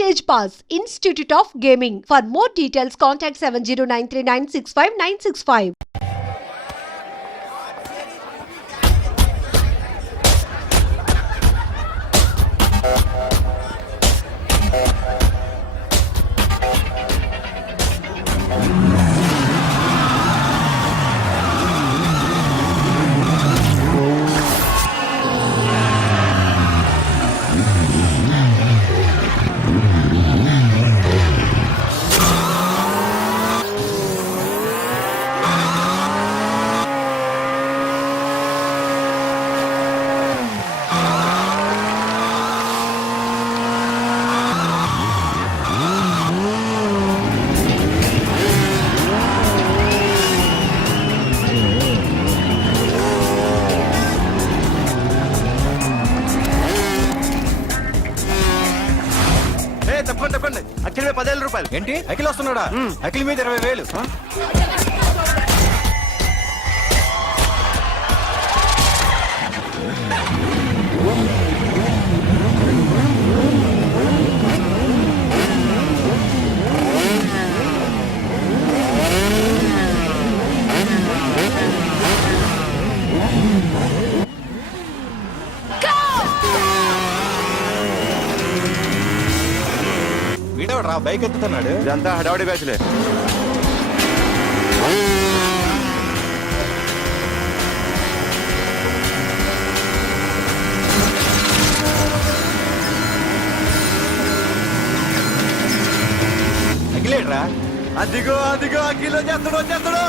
Stage Pass, Institute of Gaming. For more details, contact 7093965965965. తప్పండి అఖిల్ మీద 10,000 రూపాయలు. ఏంటి అఖిల్ వస్తున్నాడా? అఖిల్ మీద 20,000. వీడెవడ్రా బైక్ ఎత్తుతున్నాడు? ఇదంతా హడావడి బ్యాచ్లే. అఖిలేడ్రా? అదిగో అఖిల్ వచ్చేస్తాడు.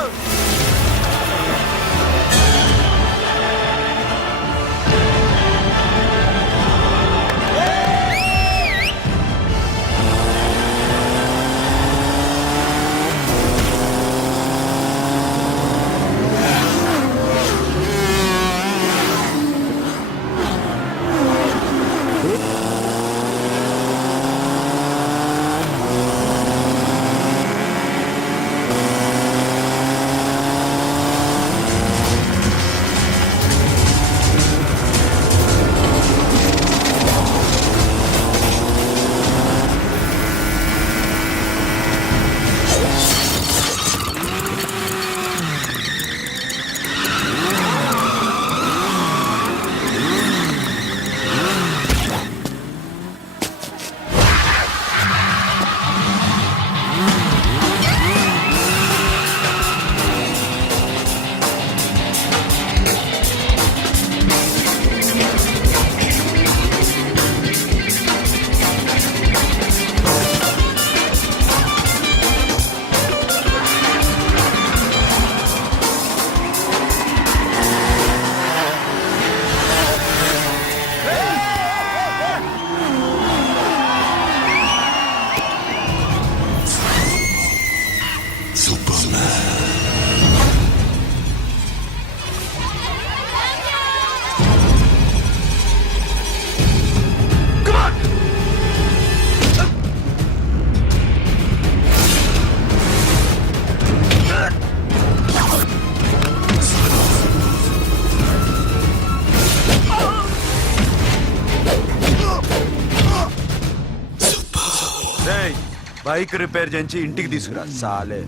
బైక్ రిపేర్ చేయించి ఇంటికి తీసుకురా సాలే.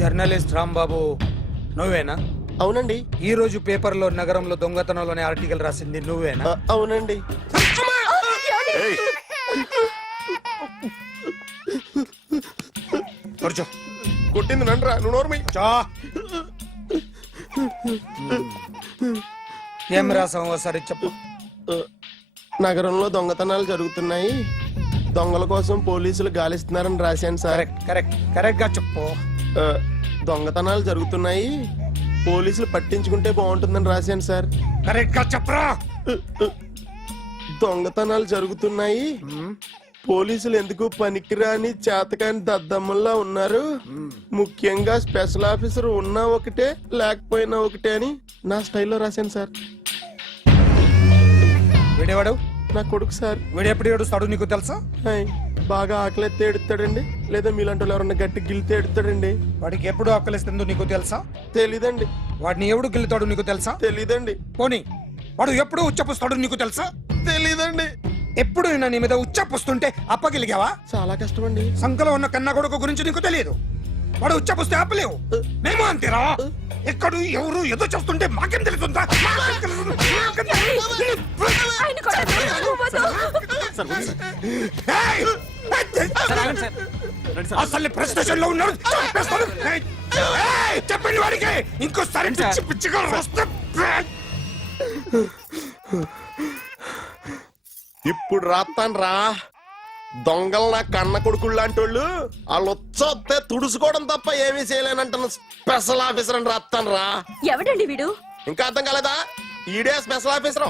జర్నలిస్ట్ రాంబాబు నువ్వేనా? అవునండి. ఈ రోజు పేపర్లో నగరంలో దొంగతనంలోనే ఆర్టికల్ రాసింది నువ్వేనా? అవునండి. ఏయ్, కూర్చో. కొట్టింది నండ్రా, నువ్వు నోర్మి. చా. ఏం రాసావు ఒకసారి చెప్పు. నగరంలో దొంగతనాలు జరుగుతున్నాయి, దొంగల కోసం పోలీసులు గాలిస్తున్నారని రాశాను సార్. కరెక్ట్ గా చెప్పు. దొంగతనాలు జరుగుతున్నాయి, పోలీసులు పట్టించుకుంటే బాగుంటుందని రాశాను సార్. కరెక్ట్ గా చెప్పరా. దొంగతనాలు జరుగుతున్నాయి, పోలీసులు ఎందుకు పనికిరాని చేతకాని దద్దమ్మల్లా ఉన్నారు, ముఖ్యంగా స్పెషల్ ఆఫీసర్ ఉన్నా ఒకటే లేకపోయినా ఒకటే అని నా స్టైల్లో రాశాను సార్. వీడేవాడు? నా కొడుకు సార్. వీడు ఎప్పుడు ఏడుస్తాడు నీకు తెలుసా? హాయ్, బాగా ఆకలిస్తే ఎడుతాడండి, లేదా మీలాంటి వాళ్ళు ఎవరన్నా గట్టి గిల్లితే ఎడుతాడండి. వాడికి ఎప్పుడు ఆకలిస్తుందో నీకు తెలుసా? తెలీదండి. వాడిని ఎవడు గిల్లుతాడు నీకు తెలుసా? తెలీదండి. పోనీ వాడు ఎప్పుడు ఉచ్చపుస్తాడు నీకు తెలుసా? తెలీదండి. ఎప్పుడు నీ మీద ఉచ్చపుస్తుంటే అప్పగిలిగావా? చాలా కష్టం అండి. సంకలో ఉన్న కన్న కొడుకు గురించి నీకు తెలియదు. వాడు ఉచ్చపుస్తే ఆపలేవు. మేము అంతేరా. ఎక్కడు ఎవరు ఏదో చేస్తుంటే మాకేం తెలుస్తుందా? ఏయ్! అసలు ప్రెస్టేషన్ లో ఉన్నాడు. చంపేస్తాను. ఏయ్! చెప్పండి వాడికి ఇంకోసారి పిచ్చి పిచ్చిగా వస్తే ఇప్పుడు రాత్తాను రా. దొంగలు నా కన్న కొడుకులు లాంటి వాళ్ళు వాళ్ళు వచ్చొస్తే తుడుచుకోవడం తప్ప ఏమీ చేయలేనంటున్న స్పెషల్ ఆఫీసర్ అని రాత్తాను రా. ఎవడండి వీడు? ఇంకా అర్థం కాలేదా? ఈడే స్పెషల్ ఆఫీసర్.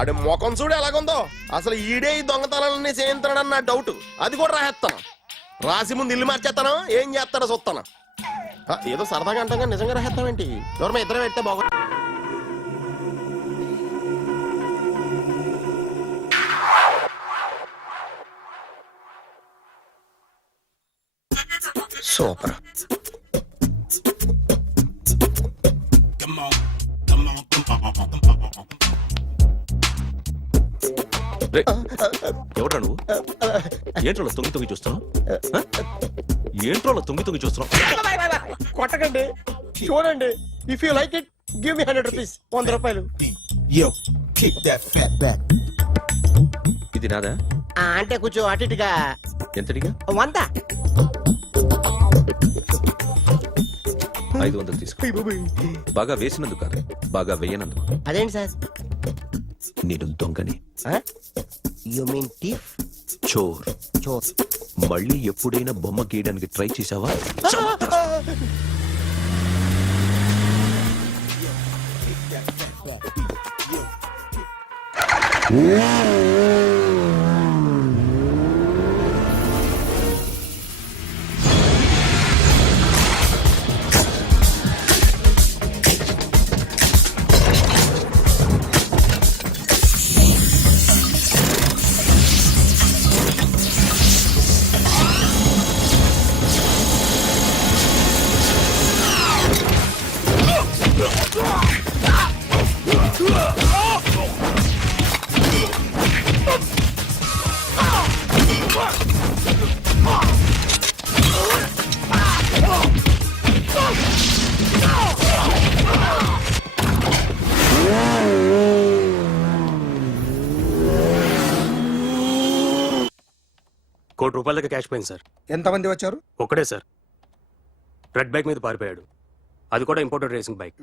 ఆడి ముఖం చూడు ఎలాగుందో. అసలు ఈడే ఈ దొంగతనాలన్నీ చేయించాడని నా డౌట్. అది కూడా రాసేస్తాను. రాసి ముందు ఇల్లు మార్చేస్తాను, ఏం చేస్తాడో చూస్తాను. ఏదో సరదాగా అంటాం కానీ నిజంగా రాసేస్తామేంటి? ఎవరి ఇద్దరం పెడితే బాగు. సూపర్. ఎవడ్రా నువ్వు? ఏంట్రోలో తొంగి తొంగి చూస్తున్నావు? ఏంట్రోలో తొంగి తొంగి చూస్తున్నావు? కొట్టకండి, చూడండి. If you like it give me 100 rupees. 100 రూపాయలు. ఇది నాదా? అంటే కొంచెం అటు ఇటుగా. ఎంతడిగా? 100. 500 తీసుకో. బాగా వేసినందుకు కాదు, బాగా వేయనందుకు. అదేంటి సార్? నేను దొంగని. You mean thief? చోర్. చోర్. మళ్ళీ ఎప్పుడైనా బొమ్మ గీయడానికి ట్రై చేసావా? ₹1 కోటి క్యాష్ పోయింది సార్. ఎంతమంది వచ్చారు? ఒక్కడే సార్. రెడ్ బైక్ మీద పారిపోయాడు. అది కూడా ఇంపోర్టెడ్ రేసింగ్ బైక్.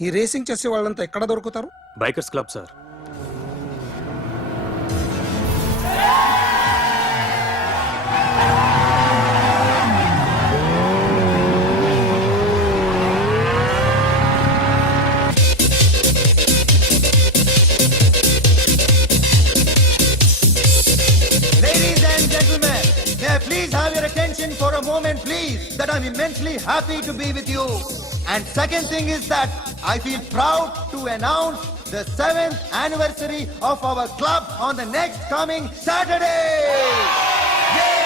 ఈ రేసింగ్ చేసే వాళ్ళంతా ఎక్కడ దొరుకుతారు? Bikers club sir. Ladies and gentlemen, may I please have your attention for a moment, please, that I'm immensely happy to be with you. And second thing is that I feel proud to announce the 7th anniversary of our club on the next coming Saturday. Yay!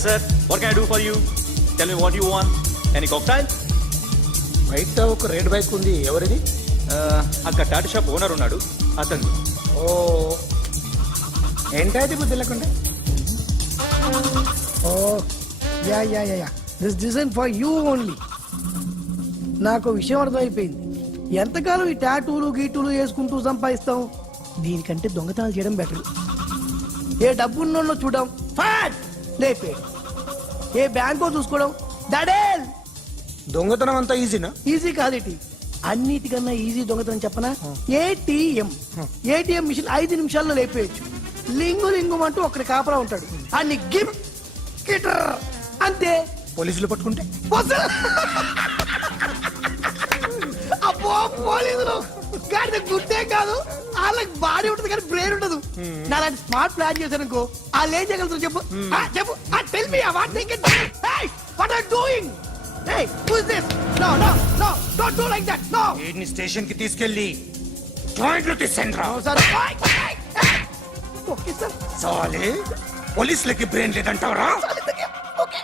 Yes, sir. What can I do for you? Tell me what you want. Any cocktail? బయట ఒక red bike ఉంది, ఎవరిది? అక్కడ Tata shop owner ఉన్నాడు, అతను. ఓ ఏంటది బుద్ధి లేకుండా? Oh yeah yeah yeah yeah this design for you only. నాకు విషయం అర్థమైపోయింది. ఎంతకాలం ఈ టాటూలు గీటూలు వేసుకుంటూ సంపాదిస్తాం? దీనికంటే దొంగతనాలు చేయడం బెటర్. ఏ డబ్బున్నోళ్ళు చూడడం ఫాట్ లేపే, ఏ బ్యాంకో చూసుకోవడం దడేల్. దొంగతనం అంతా ఈజీనా? ఈజీ కాదేటి, అన్నిటికన్నా ఈజీ దొంగతనం చెప్పనా? ఏటీఎం మిషన్ 5 నిమిషాల్లో లేపేయచ్చు. లింగు అంటూ ఒకటి కాపలా ఉంటాడు, అన్ని గిమ్ గిటర్ అంతే. పోలీసులు పట్టుకుంటే వదలు. అబ్బో పోలీసులు గాడి గుర్తే కాదు, వాళ్ళకి బాడీ ఉంటుంది కానీ బ్రెయిన్ ఉండదు. నాలాంటి స్మార్ట్ ప్లాన్ చేశానుకో వాళ్ళు ఏం చేయగలుగుతారు చెప్పు? చెప్పు, tell me what they can do. Hey what are doing? Hey who is this? No no no don't do like that. No. వీడిని స్టేషన్ కి తీసుకెళ్ళి జాయింట్లు తీసేయండిరా. Sir okay sir. సాలే పోలీసులకి బ్రెయిన్ లేదంటావరా? ఓకే.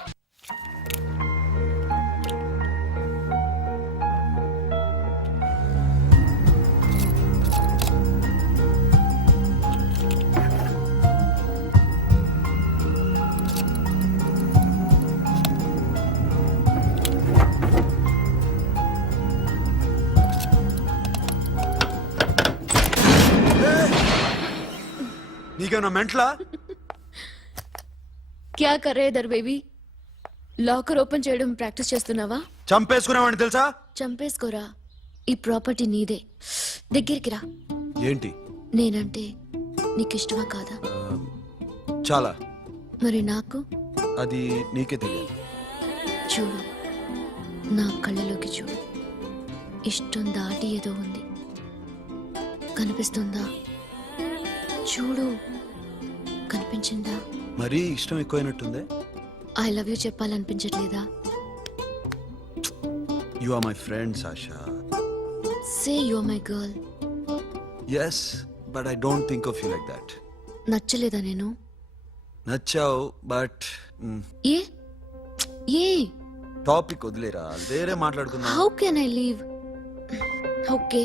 నీకేమన్నా మెంట్లా? క్యా కర్ రే ఇధర్ బేబీ? లాకర్ ఓపెన్ చేయడం ప్రాక్టీస్ చేస్తున్నావా? చంపేసుకున్నావని తెలుసా? చంపేసుకోరా, ఈ ప్రాపర్టీ నీదే. దగ్గరికి రా. ఏంటి? నేనంటే నీకు ఇష్టమా కాదా? చాలా. మరి నాకు? అది నీకే తెలియాలి. చూడు, నా కళ్ళలోకి చూడు. ఇష్టం దాటి ఏదో ఉంది, కనిపిస్తుందా? చూడు, కనిపించిందా? మరీ ఇష్టం ఎక్కువైనట్టుందే. ఐ లవ్ యూ చెప్పాలనిపించట్లేదా? You are my friend Sasha. Say you are my girl. Yes but I don't think of you like that. నచ్చలేదా నేను? నచ్చావు బట్ ఏ ఏ టాపిక్ వదిలేరా, వేరే మాట్లాడుకుందాం. How can I leave? Okay,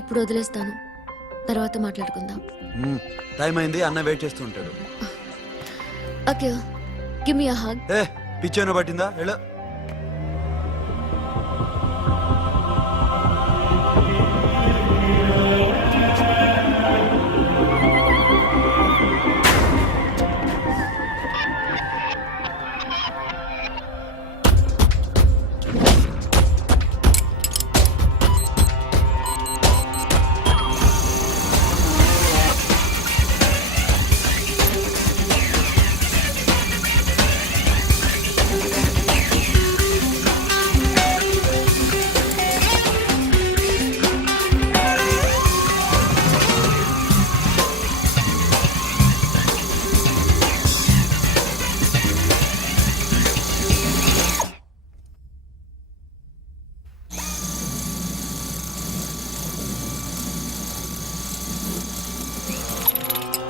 ఇప్పుడు వదిలేస్తాను, తర్వాత మాట్లాడుకుందాం. టైం అయింది, అన్న వెయిట్ చేస్తూ ఉంటాడు. Okay, give me a hug. ఏ పిచ్చోన పట్టిందా? హలో.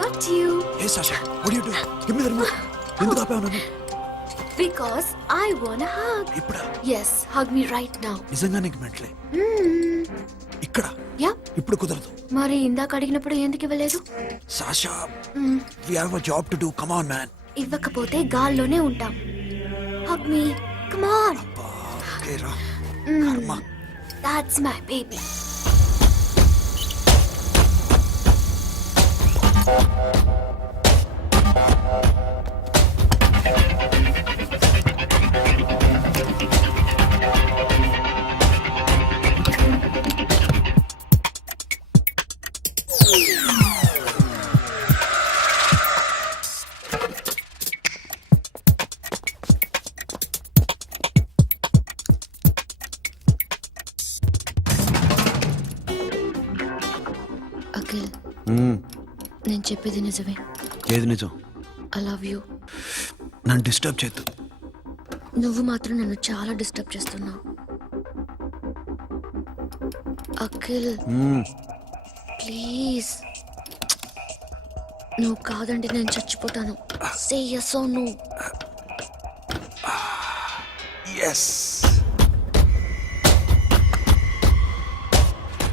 What you? ఏ Sasha, what are you doing? Give me the remote. ఎందుకు ఆపావు నన్ను? Because I want a hug. ఇప్పుడా? Yes, hug me right now. నిజంగా నీకు మెంట్లే? ఇక్కడ Yeah. ఇప్పుడు కుదరదు. మరి ఇందాక అడిగినప్పుడు ఎందుకు ఇవ్వలేదు? Sasha, we have a job to do. Come on man. ఇవ్వకపోతే గాల్లోనే ఉంటాం. Hug me. Come on. Okay రా. కర్మ. That's my baby. అఖిల్, నేను చెప్పేది నిజమే. ఏది నిజం? I love you. నన్ను డిస్టర్బ్ చేయొద్దు. నువ్వు మాత్రం నన్ను చాలా డిస్టర్బ్ చేస్తున్నావు. అఖిల్ ప్లీజ్, నువ్వు కాదంటే నేను చచ్చిపోతాను. సే yes or no. ఎస్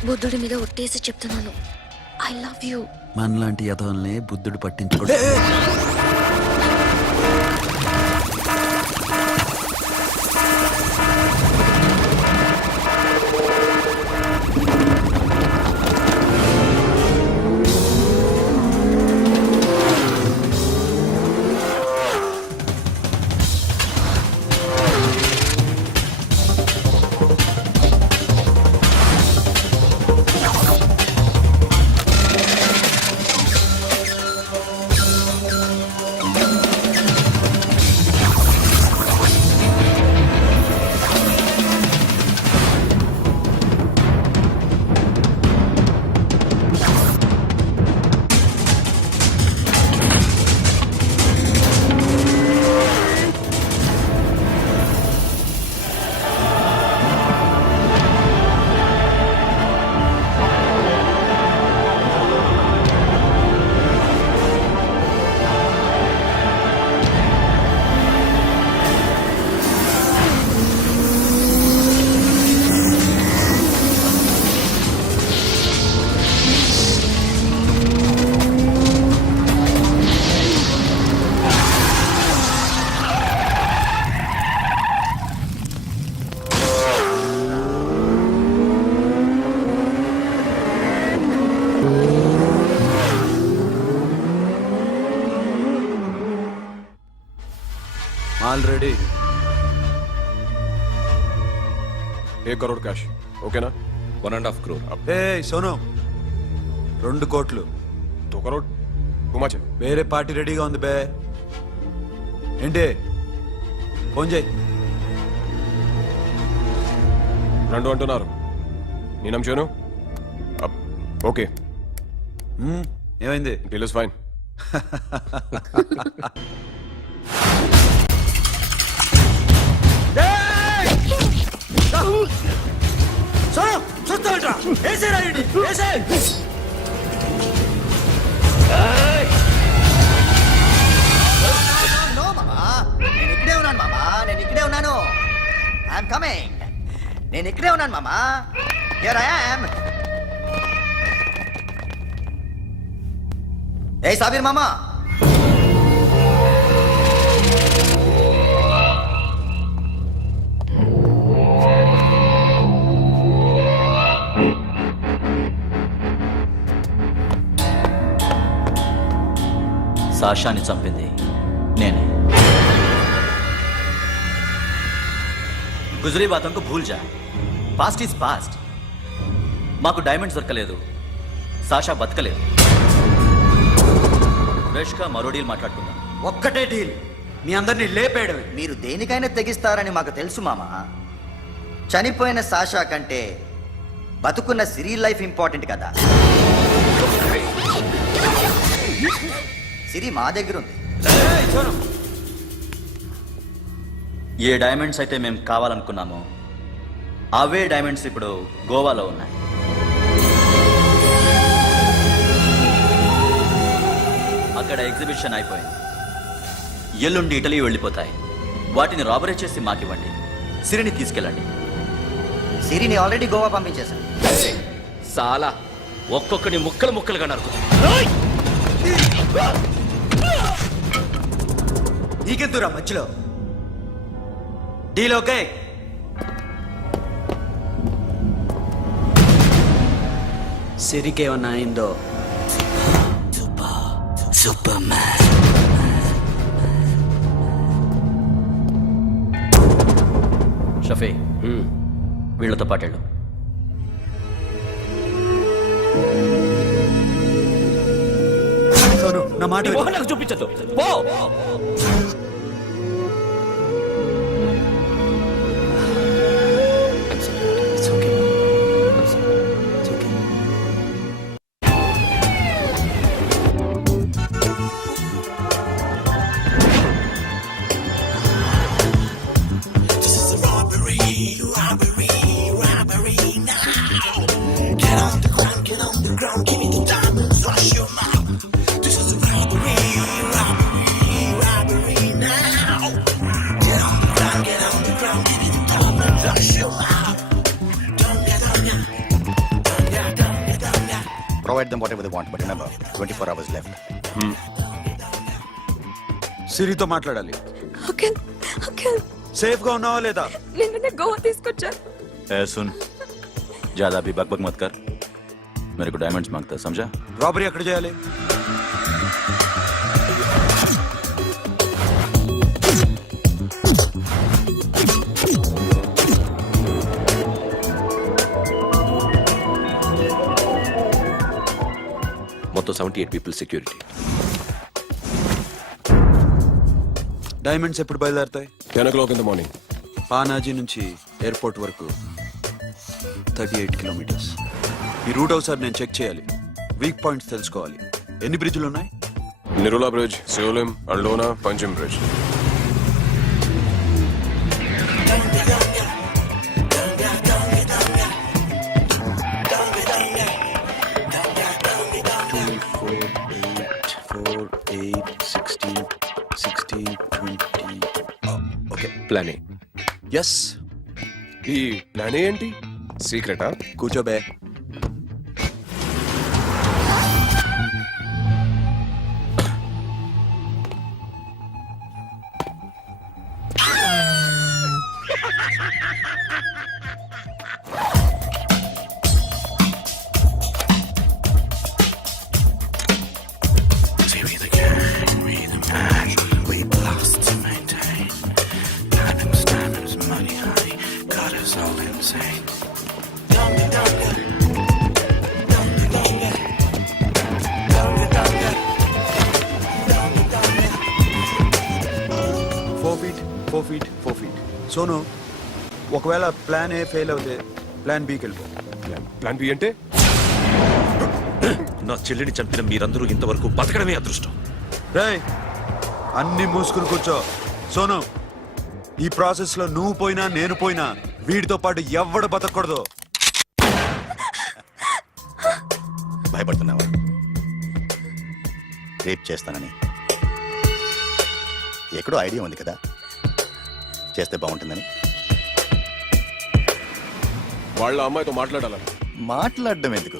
బుద్ధుడి మీద ఒట్టేసి చెప్తున్నాను, ఐ లవ్ యూ. మనలాంటి యథోల్ని బుద్ధుడు పట్టించుకోడు. ఆల్రెడీ 1 crore క్యాష్ ఓకేనా? 1.5 crore. ఏ సోను 2 కోట్లు 2 crore టూ మచ్. వేరే పార్టీ రెడీగా ఉంది బే. ఏంటి ఫోన్ చేయి. 2 అంటున్నారు, నీ నమ్ముచాను. ఓకే ఏమైంది? Deal is fine. నేను ఇక్కడే ఉన్నాను మామా. Here I am. ఏ సాబీర్ మామా, సాషాని చంపింది నేనే. గుజరీ బాతంకు భూల్ జా, పాస్ట్ ఈజ్ పాస్ట్. మాకు డైమండ్స్ దొరకలేదు, సాషా బతకలేదు. ఫ్రెష్గా మరో డీల్ మాట్లాడుకుందాం. ఒక్కటే డీల్, మీ అందరినీ లేపేయడం. మీరు దేనికైనా తెగిస్తారని మాకు తెలుసు మామా. చనిపోయిన సాషా కంటే బతుకున్న సిరి లైఫ్ ఇంపార్టెంట్ కదా. సిరి మా దగ్గర ఉంది. ఏ డైమండ్స్ అయితే మేము కావాలనుకున్నామో అవే డైమండ్స్ ఇప్పుడు గోవాలో ఉన్నాయి. అక్కడ ఎగ్జిబిషన్ అయిపోయింది. ఎల్లుండి ఇటలీ వెళ్ళిపోతాయి. వాటిని రాబరీ చేసి మాకివ్వండి, సిరిని తీసుకెళ్ళండి. సిరిని ఆల్రెడీ గోవా పంపించేశాను. సాలా ఒక్కొక్కడి ముక్కలు ముక్కలుగా నరుకు. నీకెందురా మధ్యలో? Deal okay? సిరికేమన్నా అయిందో? Super man. షఫీ, వీళ్ళతో పాటేళ్ళు. నా మాట నాకు చూపించద్దు, పో. Rush your mouth. This is a robbery, robbery, robbery. provide them whatever they want, but remember, 24 hours left. సిరితో మాట్లాడాలి. అంకుల్ అంకుల్ సేఫ్ గా ఉన్నావా లేదా? నిన్న గోవా తీసుకొచ్చా. ए सुन, ज्यादा भी बकबक मत कर. मेरे को डायमंड्स मांगता है, समझा? రాబరీ ఎక్కడ చేయాలి? మొత్తం 78 పీపుల్ సెక్యూరిటీ. డైమండ్స్ ఎప్పుడు బయలుదేరుతాయి? 10 o'clock in the morning. Panaji నుంచి ఎయిర్పోర్ట్ వరకు 38 కిలోమీటర్స్. ఈ రూట్ ఒకసారి నేను చెక్ చేయాలి. వీక్ పాయింట్స్ తెలుసుకోవాలి. ఎన్ని బ్రిడ్జ్లు ఉన్నాయి? Nerul bridge, Siolim, Aldona, Panjim bridge. Okay, plan A. Yes. ఈ ప్లాన్ ఏ ఏంటి? సీక్రెటా? కూర్చోబే. Four feet. సోను, ఒకవేళ ప్లాన్ ఏ ఫెయిల్ అవుతే ప్లాన్ బికి వెళ్ళిపో. ప్లాన్ బి అంటే? నా చెల్లిని చంపిన మీరందరూ ఇంతవరకు బతకడమే అదృష్టం. రేయ్, అన్ని మూసుకుని కూర్చో. సోను, ఈ ప్రాసెస్ లో నువ్వు పోయినా నేను పోయినా వీడితో పాటు ఎవ్వడు బతకూడదు. భయపడుతున్నావా? రేప్ చేస్తానని ఎక్కడో ఐడియా ఉంది కదా, చేస్తే బాగుంటుందని. వాళ్ళ అమ్మాయితో మాట్లాడాల. మాట్లాడడం ఎందుకు,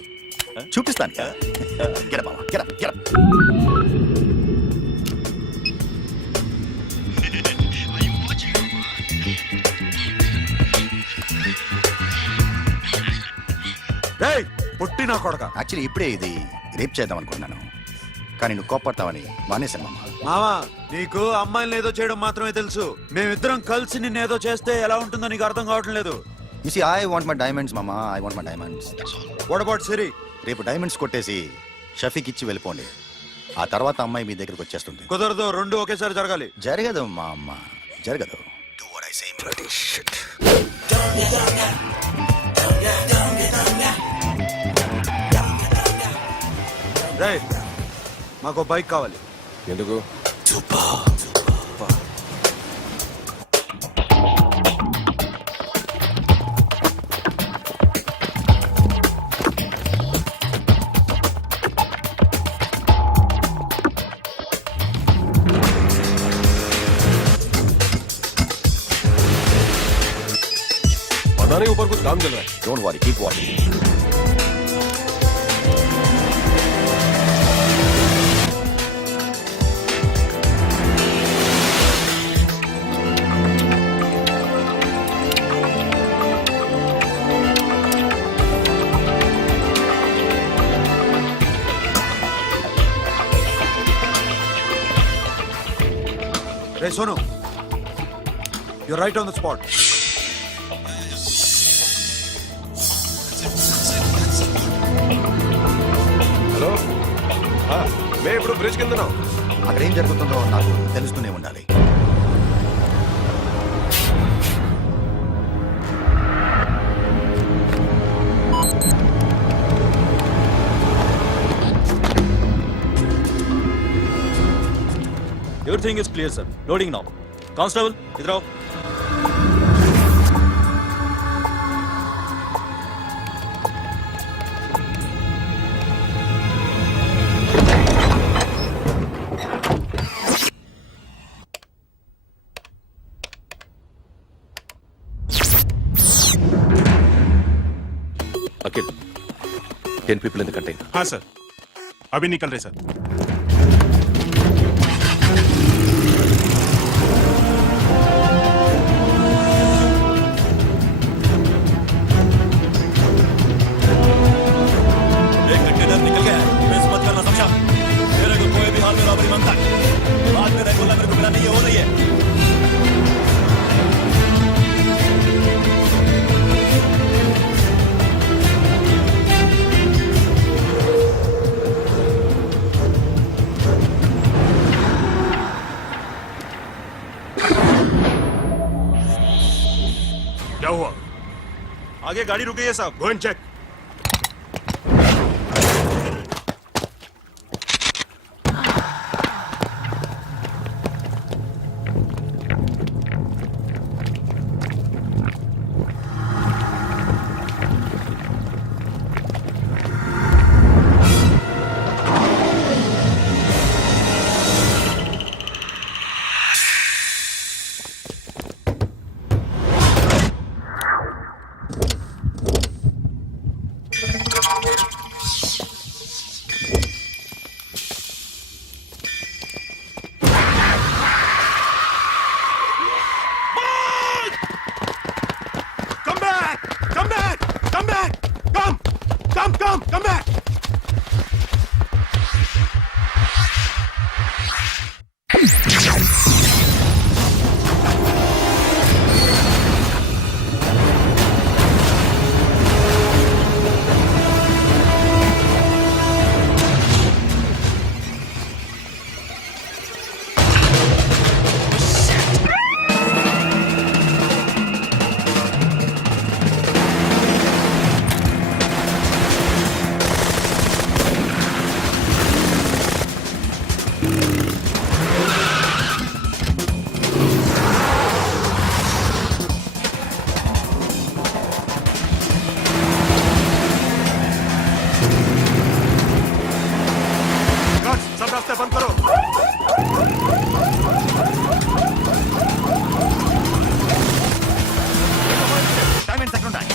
చూపిస్తాను కదా. Get up, Mama. Get up, get up. రేయ్, పుట్టి నా కొడక. యాక్చువల్లీ ఇప్పుడే ఇది రేప్ చేద్దాం అనుకున్నాను, కానీ నువ్వు కోపడతావని మానేశాను మామ. మావా, నీకు అమ్మాయిని ఏదో చేయడం మాత్రమే తెలుసు. మేమిద్దరం కలిసి నిన్ను ఏదో చేస్తే ఎలా ఉంటుందో నీకు అర్థం కావటం లేదు. You see, I want my diamonds, Mama. I want my diamonds. That's all. What about Siri? రేపు డైమండ్స్ కొట్టేసి షఫీక్ ఇచ్చి వెళ్ళిపోండి. ఆ తర్వాత అమ్మాయి మీ దగ్గరకు వచ్చేస్తుంది. కుదరదు, రెండు ఒకేసారి జరగాలి. జరగదు మా అమ్మ, జరగదు. Do what I say. Bloody shit. రేయ్, మాకు బైక్ కావాలి. ఎందుకు? पता नहीं ऊपर कुछ काम चल रहा है. Don't worry, keep watching. Ray Sonu, you're right on the spot. Hello, మేము ఇప్పుడు బ్రిడ్జ్ కింద ఉన్నాం. అక్కడ ఏం జరుగుతుందో నాకు తెలుస్తూనే ఉండాలి. Everything is clear, sir. Loading now. Constable, इधर आओ. अखिल, 10 people in the container. हाँ सर, अभी निकल रहे सर. एक कंटेनर निकल गया है, मिस मत करना, समझा? मेरे को कोई भी हाल में रॉबरी मांगता है, बाद में रेगुलर मेरे को मिला नहीं हो रही है. क्या हुआ? आगे गाड़ी रुक गई है साहब. Go and check. Come back! Come back! Come back! Come back! सब रास्ते बंद करो. टाइम సెకండ్ ఉంటాయి.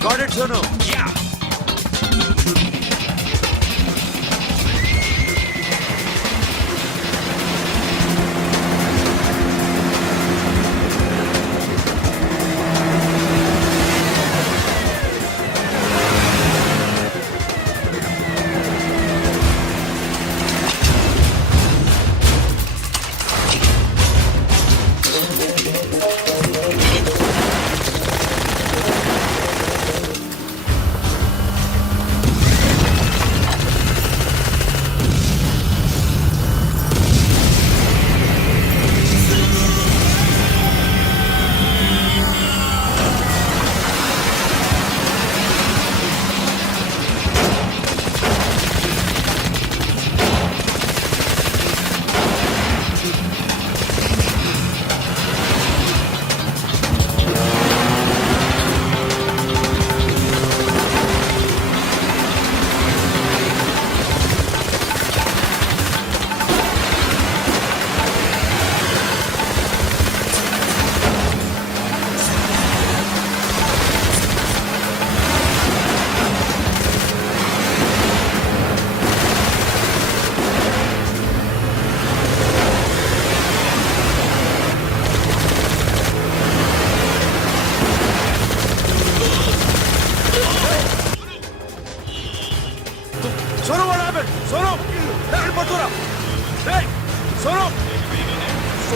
Got it, Sono. Yeah.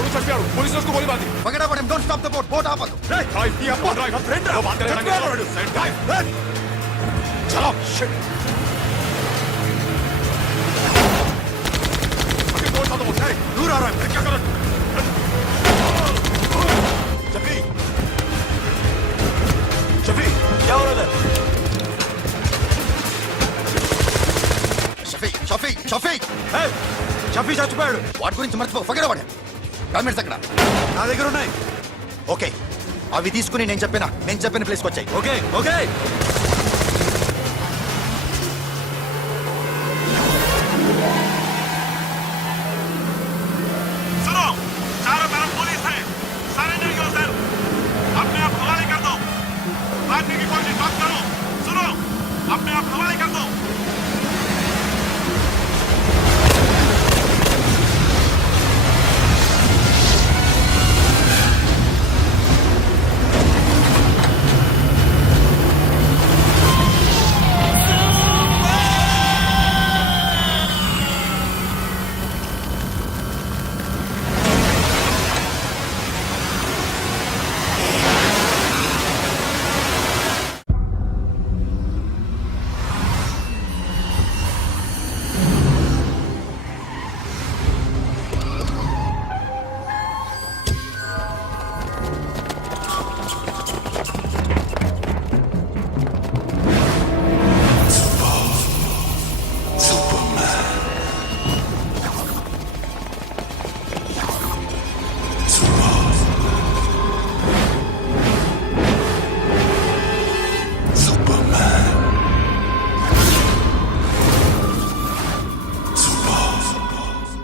ఎవరు చంపారు పోలీసులకు గోలీ బాంది Forget about him. Don't stop the boat. Boat ఆపదు. డ్రైవ్ నీ అప్ప డ్రైవ్ ఫ్రెండ్ రా బాత్ కరేంगे డ్రైవ్ చలో షిట్ अभी बोट तो उठा है दूर आ रहा है क्या कर शफी शफी क्या हो रहा है షఫీ షఫీ చచ్చిపోయాడు. వాటి గురించి మర్చిపో. Forget about him. డాక్యుమెంట్స్ అక్కడ నా దగ్గర ఉన్నాయి. ఓకే, అవి తీసుకుని నేను చెప్పిన ప్లేస్కి వచ్చాయి. ఓకే ఓకే सुनो चारों तरफ पुलिस है सरेंडर योरसेल्फ अपने आप हवाले कर दो भागने की कोशिश मत करो सुनो अपने आप हवाले कर दो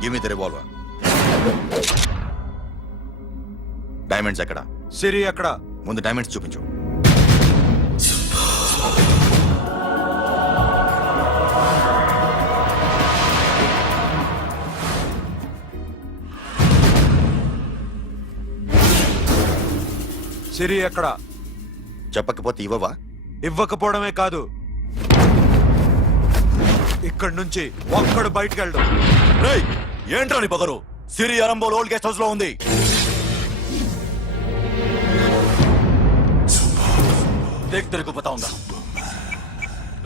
give me the revolver. Diamonds ఎక్కడ? సిరి అక్కడ. ముందు డైమండ్స్ చూపించు. సిరి ఎక్కడ? చెప్పకపోతే ఇవ్వవా? ఇవ్వకపోవడమే కాదు, ఇక్కడి నుంచి ఒక్కడు బయటకు వెళ్ళడు. రేయ్ ఏంట్రా నీ పొగరు సిరి అరంబోల్ ఓల్డ్ గెస్ట్ హౌస్ లో ఉంది దేక్ తెరకు పతావుందా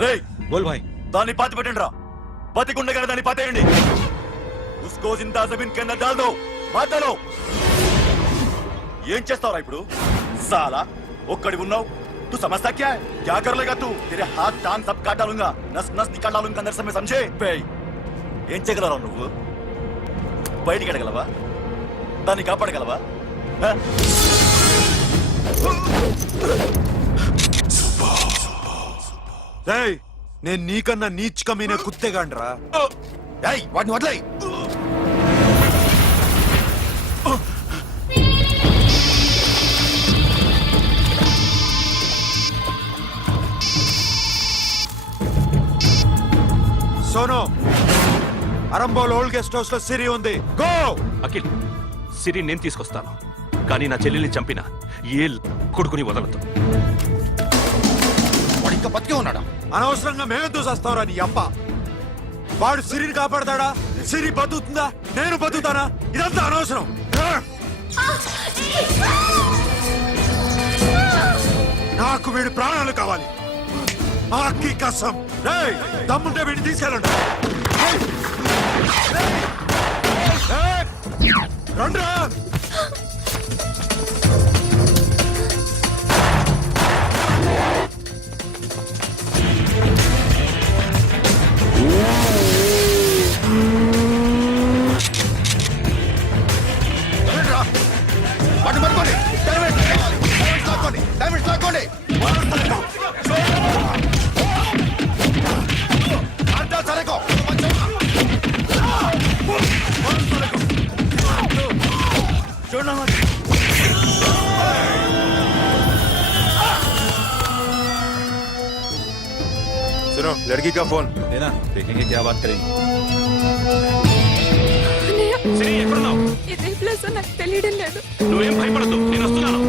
రేయ్ బోల్ భాయ్ దాన్ని పాతి పెట్టండి రా బతికుండగానే దాన్ని పాతేయండి ఉస్కో జిందా జమీన్ కింద డాల్ దో మాటలో ఏం చేస్తావురా ఇప్పుడు సాలా ఒక్కడి ఉన్నావు तू समझता क्या है क्या कर लेगा तू तेरे हाथ टांग सब काट डालूंगा नस नस निकाल डालूंगा अंदर से मैं समझे ఏం చేయగలరా నువ్వు బయటికి ఎడగలవా దాన్ని కాపాడగలవా నేను నీకన్నా నీచ్ కమీనే కుత్తేగాండ్రా. వాటిని వదిలే. Sono, Arambol old guest house లో సిరి ఉంది. గో. అఖిల్ సిరి నేను తీసుకొస్తాను కానీ నా చెల్లెల్ని చంపిన ఏ కొడుకుని వదలదు. వాడు ఇంకా బతికే ఉన్నాడా? అనవసరంగా మేమెందుకు చేస్తావురా నీ అప్ప? వాడు సిరిని కాపాడతాడా? సిరి బతుకుతుందా? నేను బతుకుతానా? ఇదంతా అనవసరం. నాకు వీడి ప్రాణాలు కావాలి. ఆకి కసం. రేయ్ దమ్ముంటే వీడిని తీసుకెళ్ళండి. రండ్రా. వాటిని పట్టుకోండి. డైమండ్స్ లాక్కోండి. డైమండ్స్ లాక్కోండి. सुनो लड़की का फोन देना देखेंगे क्या बात करेंगे సిరి ఎక్కడున్నావు? ఇదే ప్లేస్ నాకు తెలియడం లేదు. నువ్వేం భయపడద్దు నేను వస్తున్నాను.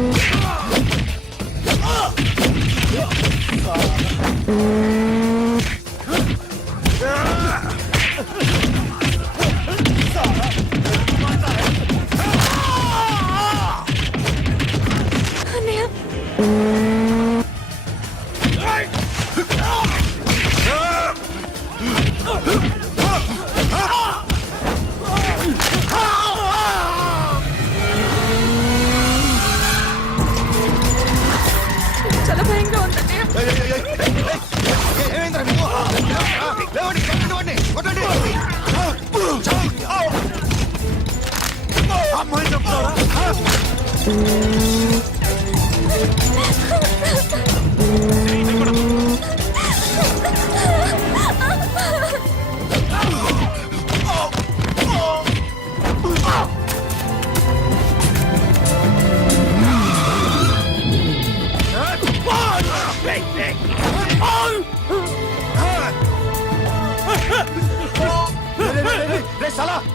అమ్మాయి చెప్తారా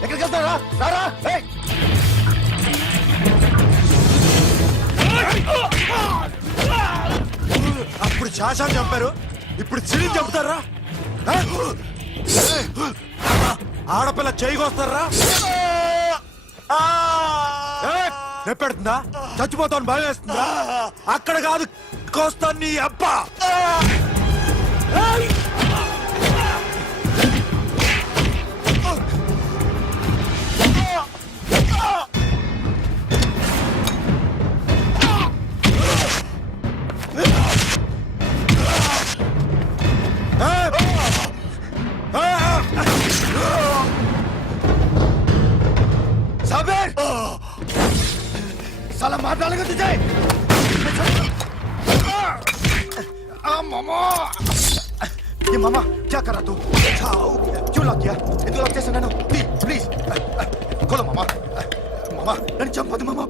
ఎక్కడికి వెళ్తారా రారా అప్పుడు శాశాన్ని చంపారు ఇప్పుడు సిరిని చంపుతారా ఆడపిల్ల చేయకొస్తారా నెప్పెడుతుందా చచ్చిపోతాను భయం వేస్తుందా అక్కడ కాదు కోస్తాను నీ అబ్బా साबिर साला मार डालेगा तुझे मामा ये मामा क्या कर रहा तू क्यों लॉक किया ये तो लॉक कैसे नैनो प्लीज प्लीज खोलो मामा मामा नन्नु चंपదు मामा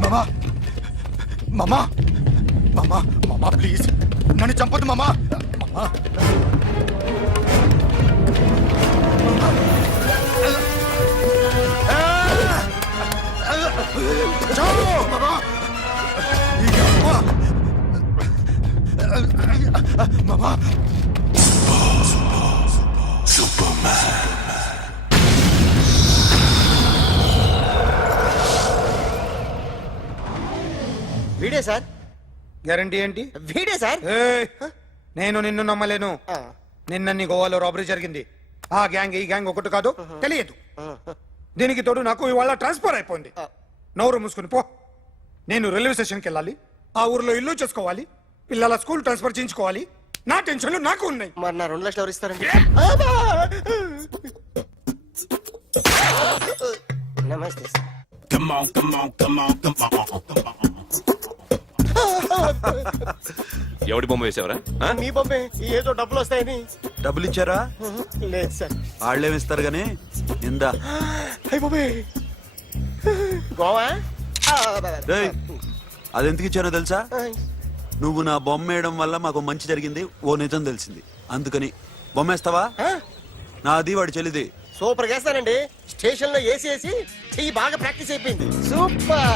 मामा मामा मामा मामा प्लीज नन्नु चंपదు मामा मामा जाओ मामा मामा వీడే సార్ గ్యారంటీ ఏంటి వీడే సార్ నేను నిన్ను నమ్మలేను నిన్న నీ గోవాలో రాబరీ జరిగింది ఆ గ్యాంగ్ ఈ గ్యాంగ్ ఒకటి కాదు తెలియదు దీనికి తోడు నాకు ఇవాళ ట్రాన్స్ఫర్ అయిపోయింది నోరు మూసుకుని పో నేను రైల్వే స్టేషన్కి వెళ్ళాలి ఆ ఊర్లో ఇల్లు చేసుకోవాలి పిల్లల స్కూల్ ట్రాన్స్ఫర్ చేయించుకోవాలి నా టెన్షన్లు నాకు ఉన్నాయి మరి నా 2 లక్షలు ఎవరు ఇస్తారండి నమస్తే సార్ ఎవడి బొమ్మ వేసావరా మీ బొమ్మే ఏదో డబ్బులు వస్తాయని డబ్బులు ఇచ్చారా లేదు సార్ వాళ్ళేమిస్తారు గానీ ఇందా అయ్య బాబే గోవా రేయ్, అది ఎందుకు ఇచ్చానో తెలుసా నువ్వు నా బొమ్మ వేయడం వల్ల మాకు మంచి జరిగింది ఓ నిజం తెలిసింది అందుకని బొమ్మేస్తావా నాది వాడి చెల్లిది సూపర్ చేస్తానండి స్టేషన్ లో ఏసీ చెయ్యి బాగా ప్రాక్టీస్ అయిపోయింది సూపర్